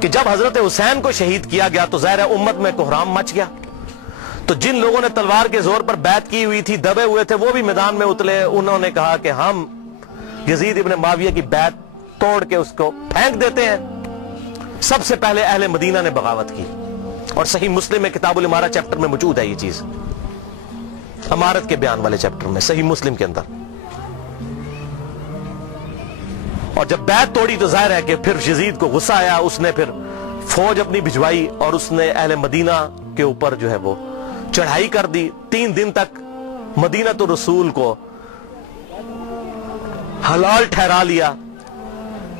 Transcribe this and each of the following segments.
کہ جب حضرت حسین کو شہید کیا گیا تو ظاہر امت میں کوہرام مچ گیا، تو جن لوگوں نے تلوار کے زور پر بیعت کی ہوئی تھی، دبے ہوئے تھے، وہ بھی میدان میں اترے. انہوں نے کہا کہ ہم یزید ابن معاویہ کی بیعت توڑ کے اس کو پھینک دیتے ہیں. سب سے پہلے اہل مدینہ نے بغاوت کی، اور صحیح مسلم میں کتاب الامارہ چیپٹر میں موجود ہے یہ چیز، امارت کے بیان والے چیپٹر میں صحیح مسلم کے اندر. اور جب بیعت توڑی تو ظاہر ہے کہ پھر یزید کو غصہ آیا، اس نے پھر فوج اپنی بھجوائی اور اس نے اہل مدینہ کے اوپر جو ہے وہ چڑھائی کر دی. 3 دن تک مدینہ تو رسول کو حلال ٹھہرا لیا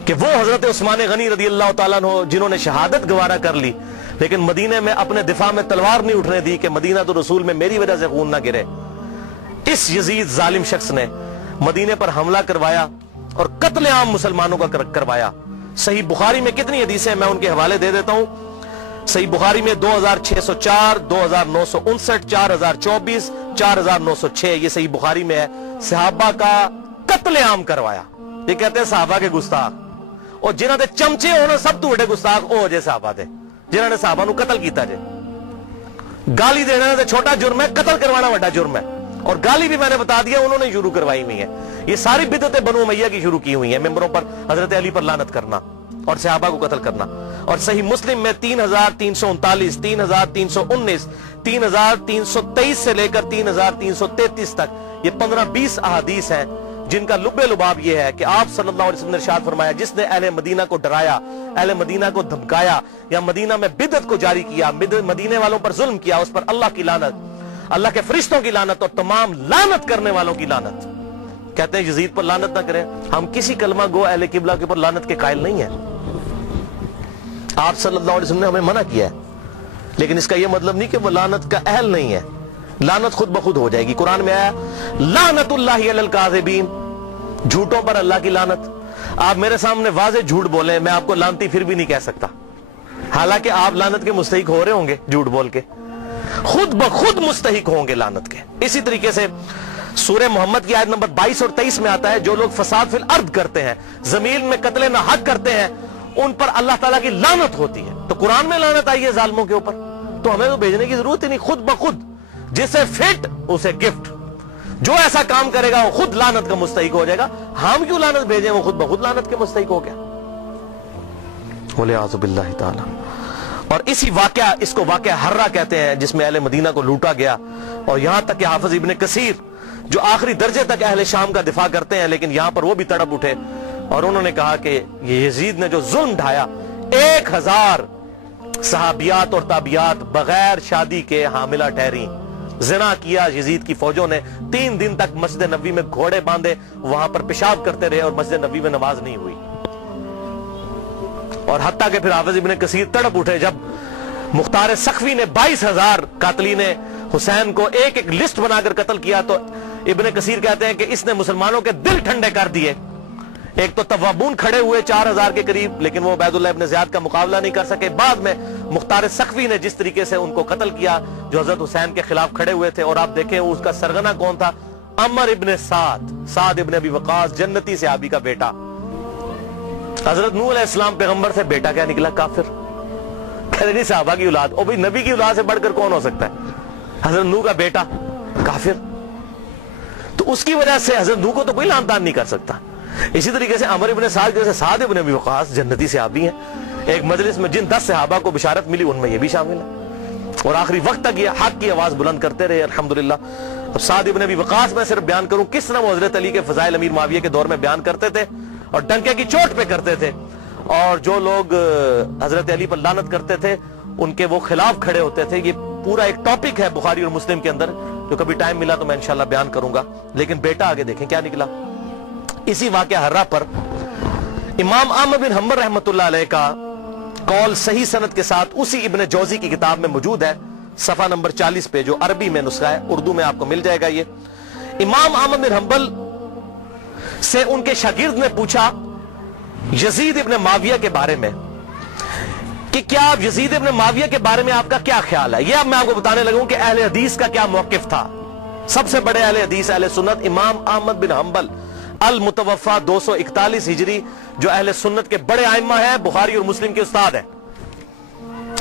کہ وہ حضرت عثمان غنی رضی اللہ تعالیٰ عنہ جنہوں نے شہادت گوارا کر لی، لیکن مدینے میں اپنے دفاع میں تلوار نہیں اٹھنے دی کہ مدینہ تو رسول میں میری وجہ سے خون نہ گرے. اس یزید ظالم شخص نے مدینے پر حملہ کروایا اور قتل عام مسلمانوں کا کروایا. صحیح بخاری میں کتنی حدیثیں میں ان کے حوالے دے دیتا ہوں. صحیح بخاری میں 2604، 2959، 4024، 4906 یہ صحیح بخاری میں ہے. صحابہ کا قتل عام کروایا. یہ کہتے ہیں صحابہ کے گستاخ، اور جنہاں دے چمچے ہونا سب تو بڑے گستاخ او جے صحابہ دے جنہاں نے صحابہ نو قتل کیتا جے. گالی دینا تے چھوٹا جرم ہے، قتل کروانا بڑا جرم ہے. اور گالی بھی میں نے بتا دیا انہوں نے شروع کروائی ہوئی ہے. یہ ساری بدعتیں بنو امیہ کی شروع کی ہوئی ہیں، ممبروں پر حضرت علی پر لعنت کرنا اور صحابہ کو قتل کرنا. اور صحیح مسلم میں 3339، 3319، 3323 سے لے کر 3333 تک یہ 15-20 احادیث ہیں جن کا لب لباب یہ ہے کہ آپ صلی اللہ علیہ وسلم نے ارشاد فرمایا جس نے اہل مدینہ کو ڈرایا، اہل مدینہ کو دھمکایا یا مدینہ میں بدعت کو جاری کیا، مدینے والوں پر ظلم کیا، اس پر اللہ کی لعنت، اللہ کے فرشتوں کی لعنت اور تمام لعنت کرنے والوں کی لعنت. کہتے ہیں یزید پر لعنت نہ کریں. ہم کسی کلمہ گو اہل قبلہ کے اوپر لعنت کے قائل نہیں ہیں. آپ صلی اللہ علیہ وسلم نے ہمیں منع کیا ہے، لیکن اس کا یہ مطلب نہیں کہ وہ لعنت کا اہل نہیں ہے. لعنت خود بخود ہو جائے گی. قرآن میں آیا لعنت اللہ علی الکاذبین، جھوٹوں پر اللہ کی لعنت. آپ میرے سامنے واضح جھوٹ بولیں، میں آپ کو لعنتی پھر بھی نہیں کہہ سکتا، حالانکہ آپ لعنت کے مستحق ہو رہے ہوں گے. جھوٹ بول کے خود بخود مستحق ہوں گے لعنت کے. اسی طریقے سے سورہ محمد کی آیت نمبر 22 اور 23 میں آتا ہے جو لوگ فساد فی الارض کرتے ہیں، زمین میں قتل نہ حق کرتے ہیں، ان پر اللہ تعالیٰ کی لعنت ہوتی ہے. تو قرآن میں لعنت آئی ہے ظالموں کے اوپر، تو ہمیں تو بھیجنے کی ضرورت ہی نہیں. خود بخود جسے فٹ اسے گفٹ، جو ایسا کام کرے گا وہ خود لعنت کا مستحق ہو جائے گا. ہم کیوں لعنت بھیجیں، وہ خود بخود لعنت کے مستحق ہو گیا. والعیاذ باللہ تعالی. اور اسی واقعہ، اس کو واقعہ حرہ کہتے ہیں، جس میں اہل مدینہ کو لوٹا گیا. اور یہاں تک کہ حافظ ابن کثیر جو آخری درجے تک اہل شام کا دفاع کرتے ہیں، لیکن یہاں پر وہ بھی تڑپ اٹھے اور انہوں نے کہا کہ یہ یزید نے جو ظلم ڈھایا، 1000 صحابیات اور تابعیات بغیر شادی کے حاملہ ٹھہری، زنا کیا یزید کی فوجوں نے. 3 دن تک مسجد نبوی میں گھوڑے باندھے وہاں پر پیشاب کرتے رہے اور مسجد نبوی میں نماز نہیں ہوئی. اور حتیٰ کہ پھر حافظ ابن کثیر تڑپ اٹھے جب مختار سخوی نے 22,000 قاتلین حسین کو ایک ایک لسٹ بنا کر قتل کیا، تو ابن کثیر کہتے ہیں کہ اس نے مسلمانوں کے دل ٹھنڈے کر دیے. ایک تو توابون کھڑے ہوئے 4000 کے قریب، لیکن وہ عبید اللہ ابن زیاد کا مقابلہ نہیں کر سکے. بعد میں مختار سخوی نے جس طریقے سے ان کو قتل کیا جو حضرت حسین کے خلاف کھڑے ہوئے تھے. اور آپ دیکھیں اس کا سرغنہ کون تھا؟ عمر ابن سعد ابن ابی وقاص، جنتی صحابی کا بیٹا. حضرت نوح علیہ السلام پیغمبر سے بیٹا کیا نکلا؟ کافر. کہتے نہیں صحابہ کی اولاد، او بھئی نبی کی اولاد سے بڑھ کر کون ہو سکتا ہے؟ حضرت نوح کا بیٹا کافر. تو اس کی وجہ سے حضرت نوح کو تو کوئی لعن طعن نہیں کر سکتا. اسی طریقے سے عمر ابن سعد جیسے سعد ابن ابی وقاص جنتی صحابی ہیں. ایک مجلس میں جن 10 صحابہ کو بشارت ملی ان میں یہ بھی شامل ہے، اور آخری وقت تک یہ حق کی آواز بلند کرتے رہے الحمدللہ. اب سعد ابن ابی وقاص میں صرف بیان کروں کس طرح وہ حضرت علی کے فضائل امیر معاویہ کے دور میں بیان کرتے تھے اور ڈنکے کی چوٹ پہ کرتے تھے، اور جو لوگ حضرت علی پر لعنت کرتے تھے ان کے وہ خلاف کھڑے ہوتے تھے. یہ پورا ایک ٹاپک ہے بخاری اور مسلم کے اندر، جو کبھی ٹائم ملا تو میں انشاءاللہ بیان کروں گا. لیکن بیٹا آگے دیکھیں کیا نکلا. اسی واقعہ حرہ پر امام احمد بن حنبل رحمۃ اللہ علیہ کا قول صحیح سند کے ساتھ اسی ابن جوزی کی کتاب میں موجود ہے، صفحہ نمبر 40 پہ، جو عربی میں نسخہ ہے، اردو میں آپ کو مل جائے گا. یہ امام احمد بن حنبل سے ان کے شاگرد نے پوچھا یزید ابن معاویہ کے بارے میں کہ کیا آپ یزید ابن معاویہ کے بارے میں آپ کا کیا خیال ہے. یہ اب میں آپ کو بتانے لگوں کہ اہل حدیث کا کیا موقف تھا. سب سے بڑے اہل حدیث اہل سنت امام احمد بن حنبل المتوفا 241 ہجری، جو اہل سنت کے بڑے ائمہ ہیں، بخاری اور مسلم کے استاد ہیں.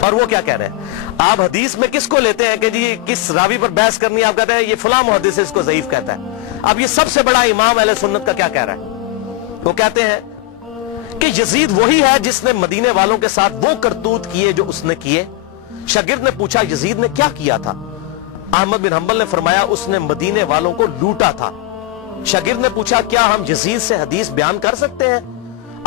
اور وہ کیا کہہ رہے ہیں؟ آپ حدیث میں کس کو لیتے ہیں کہ جی کس راوی پر بحث کرنی ہے؟ آپ کہتے ہیں یہ فلاں محدث ہے، اس کو ضعیف کہتا ہے۔ اب یہ سب سے بڑا امام اہل سنت کا کیا کہہ رہا ہے؟ وہ کہتے ہیں کہ یزید وہی ہے جس نے مدینے والوں کے ساتھ وہ کرتوت کیے جو اس نے کیے۔ شاگرد نے پوچھا یزید نے کیا کیا تھا؟ احمد بن حنبل نے فرمایا اس نے مدینے والوں کو لوٹا تھا۔ شاگرد نے پوچھا کیا ہم یزید سے حدیث بیان کر سکتے ہیں؟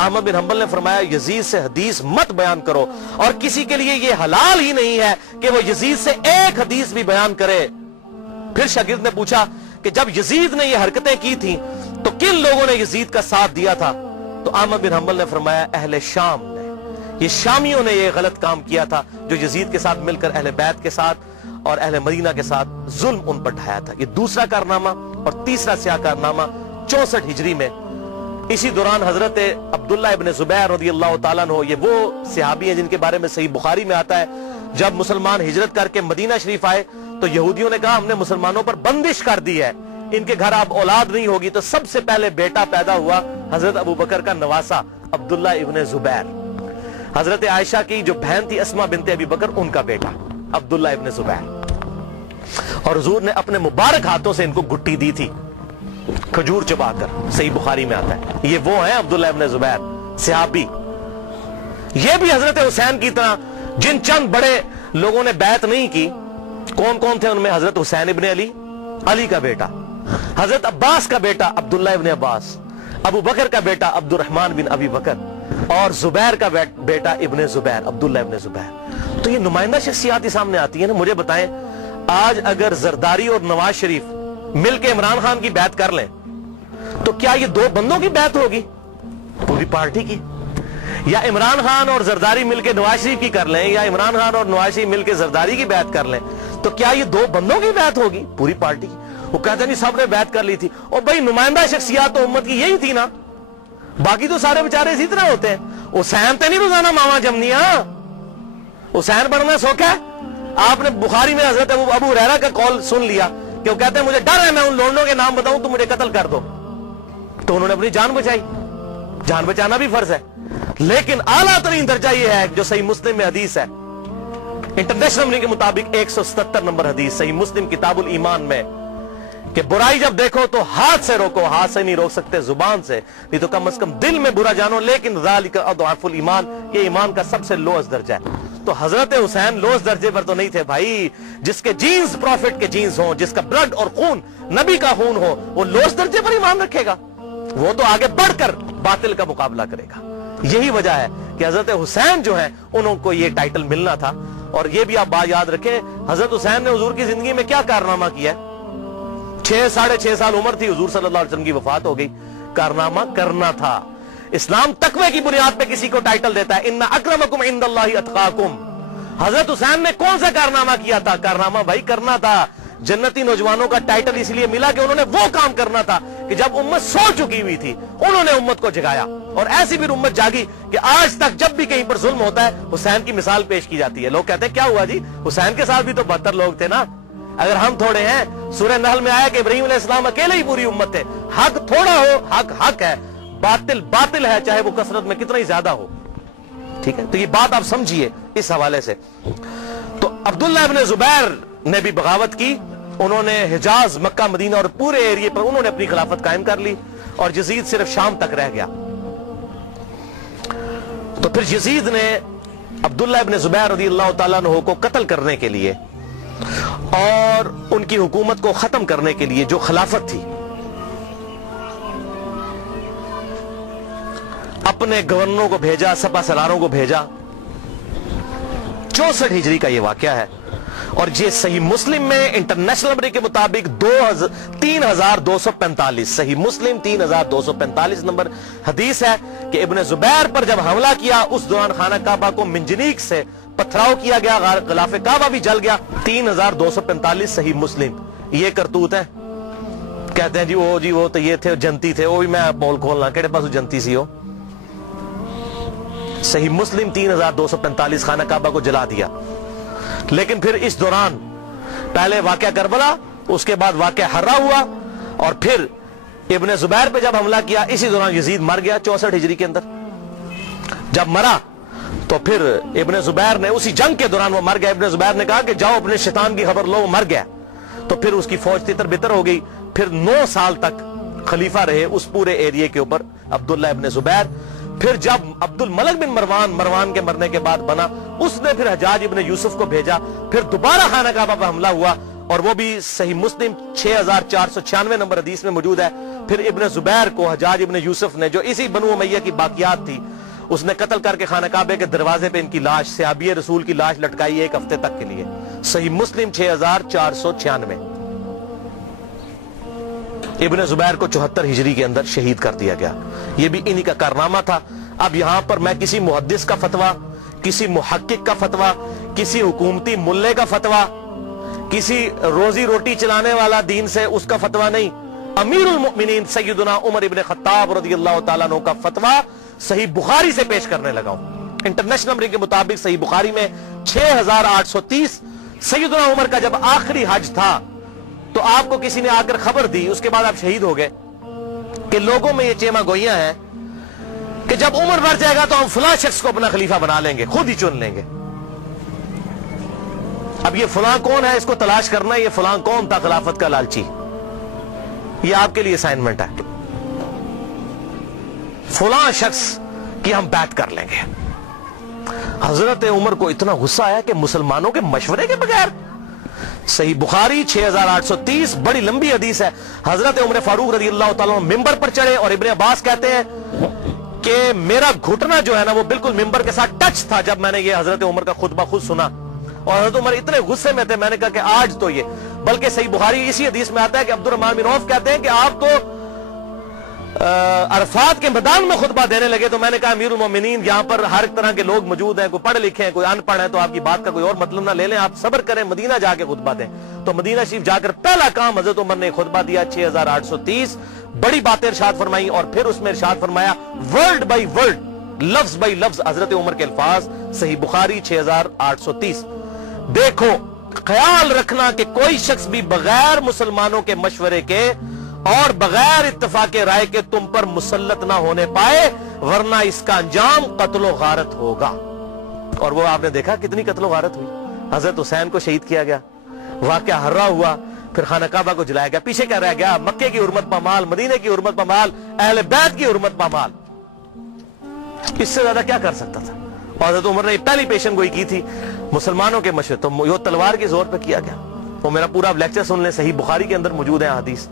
احمد بن حنبل نے فرمایا یزید سے حدیث مت بیان کرو، اور کسی کے لیے یہ حلال ہی نہیں ہے کہ وہ یزید سے ایک حدیث بھی بیان کرے۔ پھر شاگرد نے پوچھا کہ جب یزید نے یہ حرکتیں کی تھیں تو کن لوگوں نے یزید کا ساتھ دیا تھا؟ تو احمد بن حنبل نے فرمایا اہل شام نے، یہ شامیوں نے یہ غلط کام کیا تھا جو یزید کے ساتھ مل کر اہل بیت کے ساتھ اور اہل مدینہ کے ساتھ ظلم ان پر ڈھایا تھا۔ یہ دوسرا کارنامہ۔ اور تیسرا سیاہ کارنامہ 64 ہجری میں اسی دوران حضرت عبداللہ ابن زبیر رضی اللہ تعالیٰ عنہ، یہ وہ صحابی ہیں جن کے بارے میں صحیح بخاری میں آتا ہے جب مسلمان ہجرت کر کے مدینہ شریف آئے تو یہودیوں نے کہا ہم نے مسلمانوں پر بندش کر دی ہے، ان کے گھر اب اولاد نہیں ہوگی، تو سب سے پہلے بیٹا پیدا ہوا حضرت ابو بکر کا نواسا عبداللہ ابن زبیر، حضرت عائشہ کی جو بہن تھی اسما بنت ابی بکر ان کا بیٹا عبداللہ ابن زبیر، اور حضور نے اپنے مبارک ہاتھوں سے ان کو گٹی دی تھی کھجور چبا کر، صحیح بخاری میں آتا ہے۔ یہ وہ ہیں عبداللہ ابن زبیر صحابی، یہ بھی حضرت حسین کی طرح جن چند بڑے لوگوں نے بیعت نہیں کی۔ کون کون تھے ان میں؟ حضرت حسین ابن علی، علی کا بیٹا، حضرت عباس کا بیٹا عبداللہ ابن عباس، ابو بکر کا بیٹا عبد الرحمن بن ابی بکر، اور زبیر کا بیٹا ابن زبیر عبداللہ ابن زبیر۔ تو یہ نمائندہ شخصیات ہی سامنے آتی ہیں نا۔ مجھے بتائیں آج اگر زرداری اور نواز شریف مل کے عمران خان کی بیعت کر لیں تو کیا یہ دو بندوں کی بیعت ہوگی؟ پوری پارٹی کی؟ یا عمران خان اور زرداری مل کے نواز شریف کی کر لیں، یا عمران خان اور نواز شریف مل کے زرداری کی بیعت کر لیں تو کیا یہ دو بندوں کی بیعت ہوگی؟ پوری پارٹی کی؟ وہ کہتے ہیں نہیں سب نے بیعت کر لی تھی، اور بھائی نمائندہ شخصیات تو امت کی یہی تھی نا، باقی تو سارے بیچارے اسی طرح ہوتے ہیں۔ حسین تے نہیں روزانہ ماما جمنیاں، حسین بننا سوکھا ہے۔ آپ نے بخاری میں حضرت ابو ہریرہ کا قول سن لیا کہ وہ کہتے ہیں مجھے ڈر ہے میں ان لوگوں کے نام بتاؤں تو مجھے قتل کر دو، تو انہوں نے اپنی جان بچائی۔ جان بچانا بھی فرض ہے، لیکن اعلیٰ ترین درجہ یہ ہے جو صحیح مسلم میں حدیث ہے، انٹرنیشنل نمبر کے مطابق 177 نمبر حدیث صحیح مسلم کتاب الایمان میں، کہ برائی جب دیکھو تو ہاتھ سے روکو، ہاتھ سے نہیں روک سکتے زبان سے، نہیں تو کم از کم دل میں برا جانو، لیکن ذالک اضعف الایمان، یہ ایمان کا سب سے لوز درجہ ہے۔ تو حضرت حسین لوز درجے پر تو نہیں تھے بھائی، جس کے جینز پروفٹ کے جینز ہوں، جس کا بلڈ اور خون نبی کا خون ہو، وہ لوز درجے پر ایمان رکھے گا؟ وہ تو آگے بڑھ کر باطل کا مقابلہ کرے گا۔ یہی وجہ ہے کہ حضرت حسین جو ہیں انہوں کو یہ ٹائٹل ملنا تھا۔ اور یہ بھی آپ بات یاد رکھیں حضرت حسین نے حضور کی زندگی میں کیا کارنامہ کیا ہے؟ 6.5 سال عمر تھی، حضور صلی اللہ علیہ وسلم کی وفات ہو گئی۔ کارنامہ کرنا تھا۔ اسلام تقوی کی بنیاد پہ کسی کو ٹائٹل دیتا ہے، ان اکرمکم عند اللہ اتقاکم۔ حضرت حسین نے کون سا کارنامہ کیا تھا؟ کارنامہ بھائی کرنا تھا۔ جنتی نوجوانوں کا ٹائٹل اس لیے ملا کہ انہوں نے وہ کام کرنا تھا کہ جب امت سو چکی ہوئی تھی انہوں نے امت کو جگایا، اور ایسی بھی امت جاگی کہ آج تک جب بھی کہیں پر ظلم ہوتا ہے حسین کی مثال پیش کی جاتی ہے۔ لوگ کہتے ہیں کیا ہوا جی، حسین کے ساتھ بھی تو 72 لوگ تھے نا، اگر ہم تھوڑے ہیں۔ سورہ نحل میں آیا کہ ابراہیم علیہ السلام اکیلے ہی پوری امت تھے۔ حق تھوڑا ہو، حق حق ہے، باطل باطل ہے، چاہے وہ کثرت میں کتنا ہی زیادہ ہو۔ ٹھیک ہے، تو یہ بات آپ سمجھیے اس حوالے سے۔ تو عبداللہ ابن زبیر نے بھی بغاوت کی، انہوں نے حجاز، مکہ، مدینہ اور پورے ایریے پر انہوں نے اپنی خلافت قائم کر لی، اور یزید صرف شام تک رہ گیا۔ تو پھر یزید نے عبداللہ ابن زبیر رضی اللہ تعالیٰ عنہ کو قتل کرنے کے لیے اور ان کی حکومت کو ختم کرنے کے لیے جو خلافت تھی، اپنے گورنروں کو بھیجا، سپہ سالاروں کو بھیجا۔ 64 ہجری کا یہ واقعہ ہے، اور یہ صحیح مسلم میں انٹرنیشنل نمبر کے مطابق 3245 صحیح مسلم 3245 نمبر حدیث ہے کہ ابن زبیر پر جب حملہ کیا اس دوران خانہ کعبہ کو منجنیق سے پتھراؤ کیا گیا، غلاف کعبہ بھی جل گیا۔ 3245 صحیح مسلم۔ یہ کرتوت ہے، کہتے ہیں جی وہ تو یہ تھے جنتی تھے، وہ بھی میں پول کھولنا کہڑے پاس جنتی سی ہو۔ صحیح مسلم 3245 خانہ کعبہ کو جلا دیا۔ لیکن پھر اس دوران پہلے واقعہ کربلا، اس کے بعد واقعہ ہرا ہوا، اور پھر ابن زبیر پہ جب حملہ کیا اسی دوران یزید مر گیا 64 ہجری کے اندر۔ جب مرا تو پھر ابن زبیر نے اسی جنگ کے دوران وہ مر گیا. ابن زبیر نے کہا کہ جاؤ اپنے شیطان کی خبر لو, وہ مر گیا. تو پھر اس کی فوج تتر بتر ہو گئی. پھر 9 سال تک خلیفہ رہے اس پورے ایریے کے اوپر عبداللہ ابن زبیر. پھر جب عبد الملک بن مروان کے مرنے کے بعد بنا, اس نے پھر حجاج ابن یوسف کو بھیجا. پھر دوبارہ خانہ کعبہ پر حملہ ہوا, اور وہ بھی صحیح مسلم 6496 نمبر حدیث میں موجود ہے. پھر ابن زبیر کو حجاج ابن یوسف نے, جو اسی بنو امیہ کی باقیات تھی, اس نے قتل کر کے خانہ کعبے کے دروازے پہ ان کی لاش, صحابی رسول کی لاش لٹکائی 1 ہفتے تک کے لیے. صحیح مسلم 6496. ابن زبیر کو 74 ہجری کے اندر شہید کر دیا گیا. یہ بھی انہی کا کارنامہ تھا. اب یہاں پر میں کسی محدث کا فتویٰ, کسی محقق کا فتویٰ, کسی حکومتی ملے کا فتویٰ, کسی روزی روٹی چلانے والا دین سے اس کا فتویٰ نہیں, امیر المؤمنین سیدنا عمر ابن خطاب رضی اللہ تعالیٰ عنہ کا فتویٰ صحیح بخاری سے پیش کرنے لگا ہوں. انٹرنیشنل نمبر کے مطابق صحیح بخاری میں 6830. سیدنا عمر کا جب آخری حج تھا تو آپ کو کسی نے آ کر خبر دی, اس کے بعد آپ شہید ہو گئے, کہ لوگوں میں یہ چیما گوئیاں ہیں کہ جب عمر مر جائے گا تو ہم فلاں شخص کو اپنا خلیفہ بنا لیں گے, خود ہی چن لیں گے. اب یہ فلاں کون ہے, اس کو تلاش کرنا. یہ فلاں کون تھا خلافت کا لالچی؟ یہ آپ کے لیے اسائنمنٹ ہے. فلاں شخص کی ہم بیعت کر لیں گے. حضرت عمر کو اتنا غصہ آیا کہ مسلمانوں کے مشورے کے بغیر. صحیح بخاری 6830, بڑی لمبی حدیث ہے. حضرت عمر فاروق رضی اللہ تعالیٰ ممبر پر چڑھے, اور ابن عباس کہتے ہیں کہ میرا گھٹنا جو ہے نا وہ بالکل ممبر کے ساتھ ٹچ تھا جب میں نے یہ حضرت عمر کا خطبہ خود سنا. اور حضرت عمر اتنے غصے میں تھے, میں نے کہا کہ آج تو یہ, بلکہ صحیح بخاری اسی حدیث میں آتا ہے کہ عبد الرحمن بن عوف کہتے ہیں کہ آپ تو عرفات کے میدان میں خطبہ دینے لگے. تو میں نے کہا امیر المومنین, یہاں پر ہر طرح کے لوگ موجود ہیں, کوئی پڑھے لکھے ہیں, کوئی ان پڑھ ہے, تو آپ کی بات کا کوئی اور مطلب نہ لے لیں, آپ صبر کریں, مدینہ جا کے خطبہ دیں. تو مدینہ شریف جا کر پہلا کام حضرت عمر نے خطبہ دیا 6830. بڑی باتیں ارشاد فرمائی, اور پھر اس میں ارشاد فرمایا ورڈ بائی ورڈ, لفظ بائی لفظ حضرت عمر کے الفاظ. صحیح بخاری 6830. دیکھو, خیال رکھنا کہ کوئی شخص بھی بغیر مسلمانوں کے مشورے کے اور بغیر اتفاق رائے کے تم پر مسلط نہ ہونے پائے, ورنہ اس کا انجام قتل و غارت ہوگا. اور وہ آپ نے دیکھا کتنی قتل و غارت ہوئی. حضرت حسین کو شہید کیا گیا, واقعہ ہررا ہوا, پھر خانہ کعبہ کو جلایا گیا. پیچھے کیا رہ گیا؟ مکے کی حرمت پامال, مدینے کی حرمت پامال, اہل بیت کی حرمت پامال. اس سے زیادہ کیا کر سکتا تھا؟ اور حضرت عمر نے پہلی پیشن گوئی کی تھی مسلمانوں کے مشورے, تو وہ تلوار کے زور پہ کیا گیا. وہ میرا پورا لیکچر سن لیں, صحیح بخاری کے اندر موجود ہے حدیث,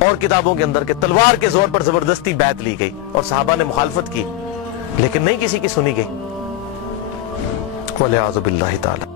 اور کتابوں کے اندر, کہ تلوار کے زور پر زبردستی بیعت لی گئی, اور صحابہ نے مخالفت کی لیکن نہیں کسی کی سنی گئی. وَلِعَاذُ بِاللَّهِ تعالی.